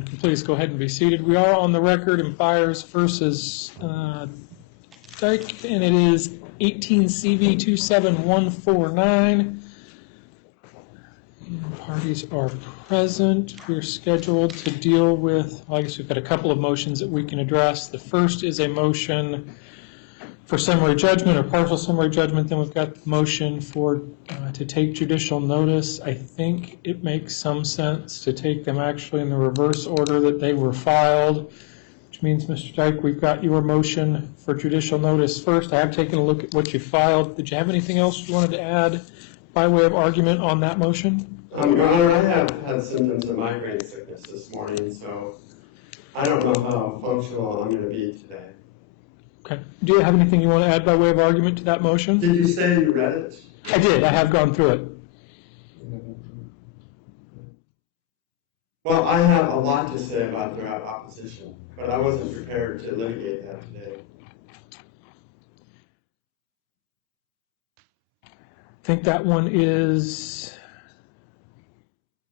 everyone can please go ahead and be seated. We are on the record in Byers versus Dyke, and it is 18CV27149. Parties are present. We're scheduled to deal with, well, I guess we've got a couple of motions that we can address. The first is a motion for summary judgment or partial summary judgment. Then we've got the motion for to take judicial notice. I think it makes some sense to take them actually in the reverse order that they were filed, which means, Mr. Dyke, we've got your motion for judicial notice first. I have taken a look at what you filed. Did you have anything else you wanted to add by way of argument on that motion? Your Honor, I have had symptoms of migraine sickness this morning, so I don't know how functional I'm going to be today. Okay. Do you have anything you want to add by way of argument to that motion? Did you say you read it? I did. I have gone through it. Well, I have a lot to say about their opposition, but I wasn't prepared to litigate that today. I think that one is...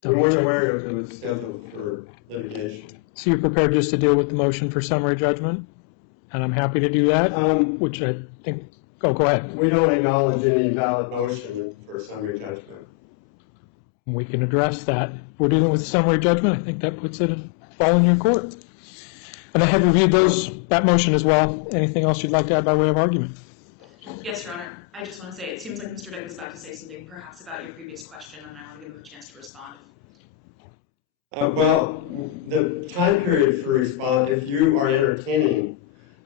We weren't aware if it was scheduled for litigation. So you're prepared just to deal with the motion for summary judgment? And I'm happy to do that, which I think... Oh, go ahead. We don't acknowledge any valid motion for summary judgment. We can address that. We're dealing with summary judgment. I think that puts it all in your court. And I have reviewed that motion as well. Anything else you'd like to add by way of argument? Yes, Your Honor. I just want to say, it seems like Mr. Dyke was about to say something perhaps about your previous question, and I want to give him a chance to respond. Well, the time period for response, if you are entertaining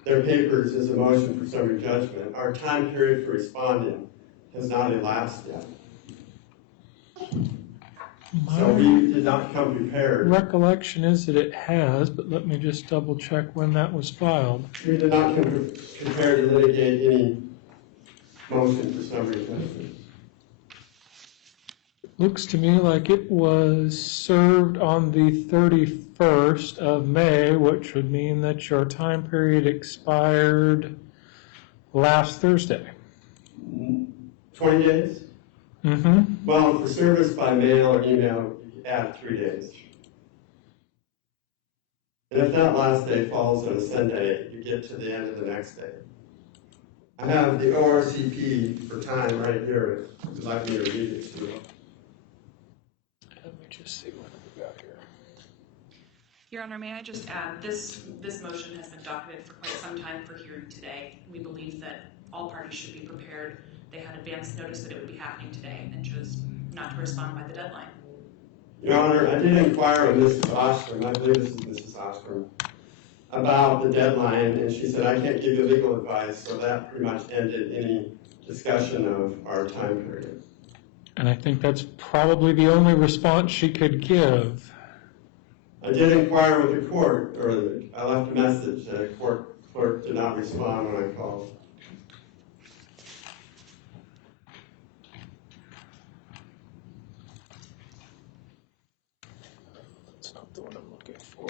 their papers as a motion for summary judgment, our time period for responding has not elapsed yet. So we did not come prepared. Recollection is that it has, but let me just double check when that was filed. We did not come prepared to litigate any motion for summary judgment. Looks to me like it was served on the 31st of May, which would mean that your time period expired last Thursday. 20 days? Mm-hmm. Well, for service by mail or email, you add 3 days. And if that last day falls on a Sunday, you get to the end of the next day. I have the ORCP for time right here, if you'd like me to read it to you. Let me just see what we got here. Your Honor, may I just add, this motion has been docketed for quite some time for hearing today. We believe that all parties should be prepared. They had advance notice that it would be happening today and chose not to respond by the deadline. Your Honor, I did inquire with Mrs. Ostrom, I believe this is Mrs. Ostrom, about the deadline, and she said, I can't give you legal advice, so that pretty much ended any discussion of our time period. And I think that's probably the only response she could give. I did inquire with the court, or I left a message, the court clerk did not respond when I called. That's not the one I'm looking for.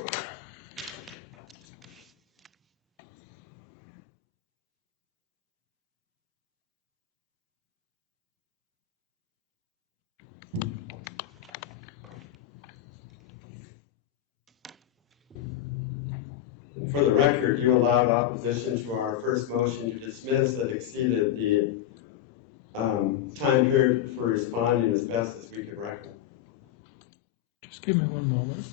For the record, you allowed opposition to our first motion to dismiss that exceeded the time period for responding as best as we could reckon. Just give me one moment.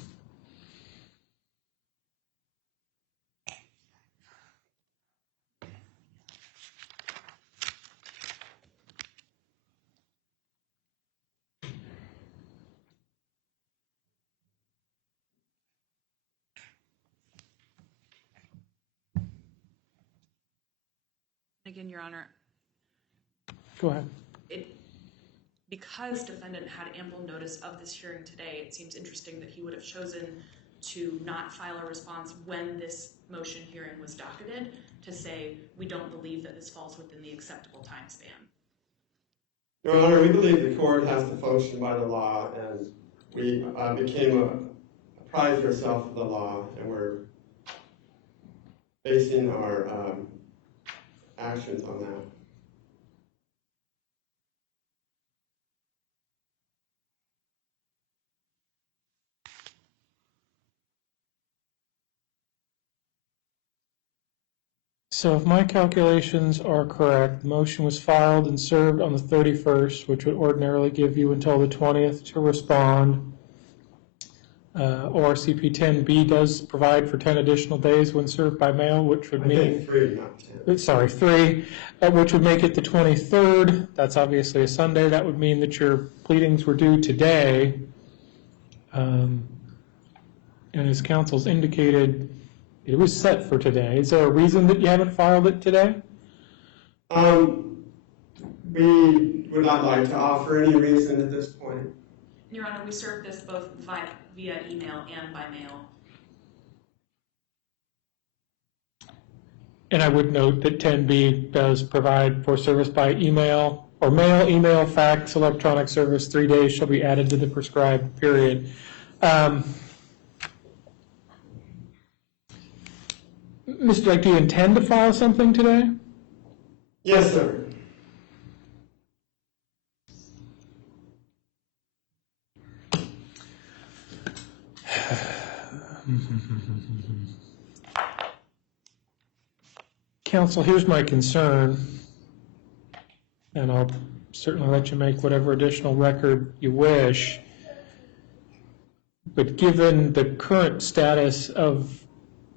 Again, Your Honor, Go ahead. Because defendant had ample notice of this hearing today, it seems interesting that he would have chosen to not file a response when this motion hearing was docketed to say, we don't believe that this falls within the acceptable time span. Your Honor, we believe the court has to function by the law, and we apprised ourselves of the law, and we're basing our actions on that. So if my calculations are correct, the motion was filed and served on the 31st, which would ordinarily give you until the 20th to respond. ORCP 10B does provide for 10 additional days when served by mail, which would I mean... think 3, not 10. Sorry, 3, which would make it the 23rd. That's obviously a Sunday. That would mean that your pleadings were due today. And as counsel's indicated, it was set for today. Is there a reason that you haven't filed it today? We would not like to offer any reason at this point. Your Honor, we served this both via email and by mail. And I would note that 10B does provide for service by email or mail, email, fax, electronic service. 3 days shall be added to the prescribed period. Mr. Dyke, do you intend to file something today? Yes, sir. Counsel, here's my concern, and I'll certainly let you make whatever additional record you wish, but given the current status of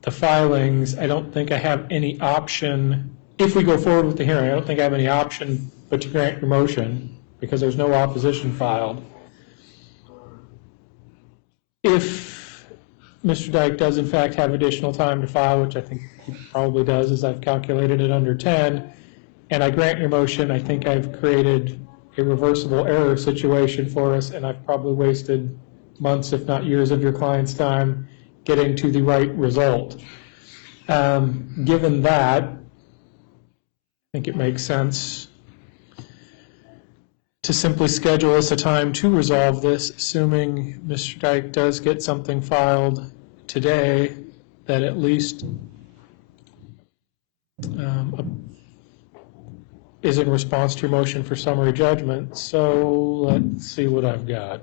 the filings, I don't think I have any option. If we go forward with the hearing, I don't think I have any option but to grant your motion because there's no opposition filed. If Mr. Dyke does in fact have additional time to file, which I think he probably does as I've calculated it under 10, and I grant your motion, I think I've created a reversible error situation for us, and I've probably wasted months, if not years, of your client's time getting to the right result. Given that, I think it makes sense to simply schedule us a time to resolve this, assuming Mr. Dyke does get something filed today that at least is in response to your motion for summary judgment. So let's see what I've got.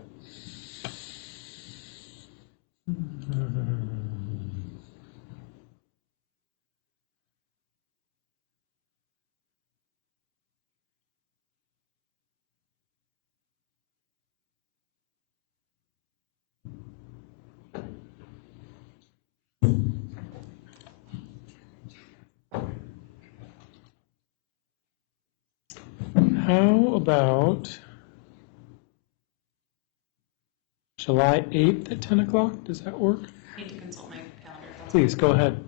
How about July 8th at 10 o'clock? Does that work? I need to consult my calendar. Please, go ahead.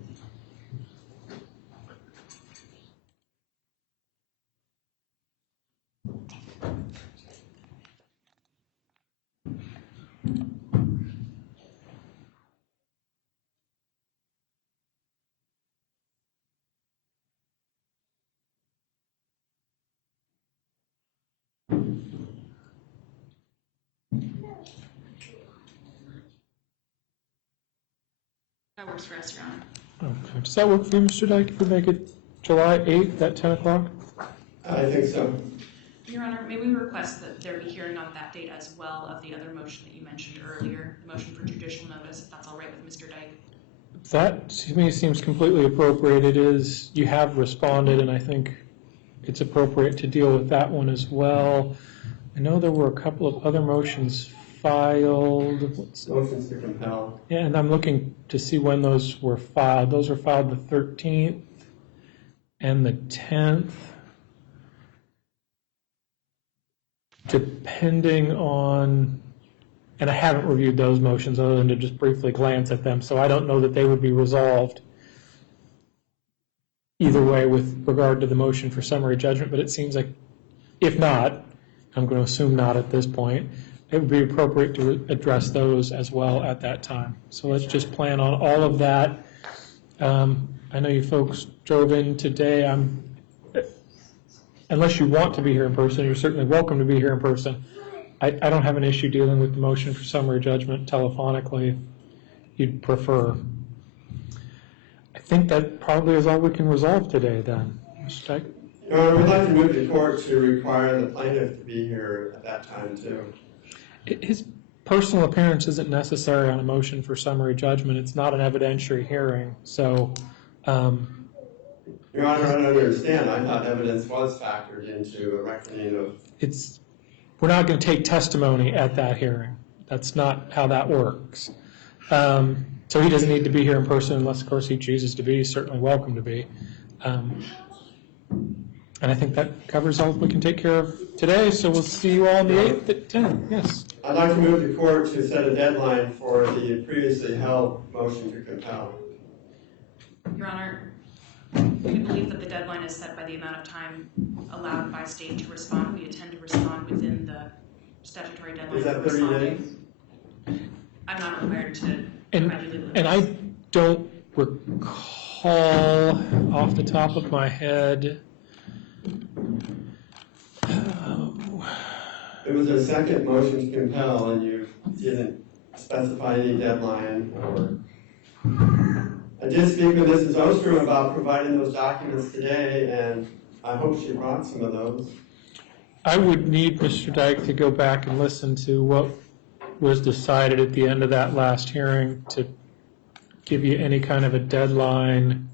That works for us, Your Honor. Okay. Does that work for you, Mr. Dyke, if we make it July 8th at 10 o'clock? I think so. Your Honor, may we request that there be hearing on that date as well of the other motion that you mentioned earlier, the motion for judicial notice, if that's all right with Mr. Dyke? That, to me, seems completely appropriate. It is, you have responded, and I think it's appropriate to deal with that one as well. I know there were a couple of other motions filed. Motions to compel. Yeah, and I'm looking to see when those were filed. Those were filed the 13th and the 10th. Depending on, and I haven't reviewed those motions other than to just briefly glance at them, so I don't know that they would be resolved either way with regard to the motion for summary judgment, but it seems like, if not, I'm going to assume not at this point, it would be appropriate to address those as well at that time. So let's just plan on all of that. I know you folks drove in today. Unless you want to be here in person, you're certainly welcome to be here in person. I don't have an issue dealing with the motion for summary judgment telephonically if you'd prefer. I think that probably is all we can resolve today then. Mr. Dyke? Your Honor, we'd like to move the court to require the plaintiff to be here at that time too. His personal appearance isn't necessary on a motion for summary judgment. It's not an evidentiary hearing. So Your Honor, I don't understand. I thought evidence was factored into a reckoning of. We're not going to take testimony at that hearing. That's not how that works. So he doesn't need to be here in person unless, of course, he chooses to be. He's certainly welcome to be. And I think that covers all we can take care of today. So we'll see you all on the 8th at 10. Yes. I'd like to move the court to set a deadline for the previously held motion to compel. Your Honor, we believe that the deadline is set by the amount of time allowed by state to respond. We intend to respond within the statutory deadline. Is that 30 days? I'm not required to provide you legal advice. And I don't recall off the top of my head. It was a second motion to compel, and you didn't specify any deadline. I did speak with Mrs. Ostrom about providing those documents today, and I hope she brought some of those. I would need Mr. Dyke to go back and listen to what was decided at the end of that last hearing to give you any kind of a deadline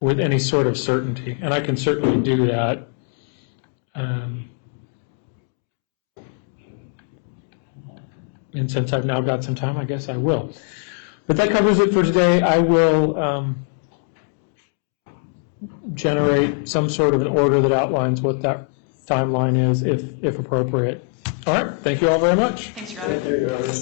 with any sort of certainty, and I can certainly do that. And since I've now got some time, I guess I will. But that covers it for today. I will generate some sort of an order that outlines what that timeline is, if appropriate. All right. Thank you all very much. Thanks, Your Honor. Thank you, Your Honor.